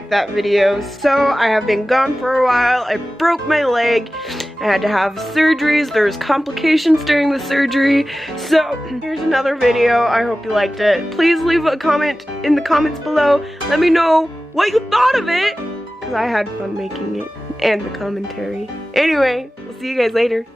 like that video. So I have been gone for a while. I broke my leg. I had to have surgeries. There was complications during the surgery. So here's another video. I hope you liked it. Please leave a comment in the comments below. Let me know what you thought of it, because I had fun making it and the commentary. Anyway, we'll see you guys later.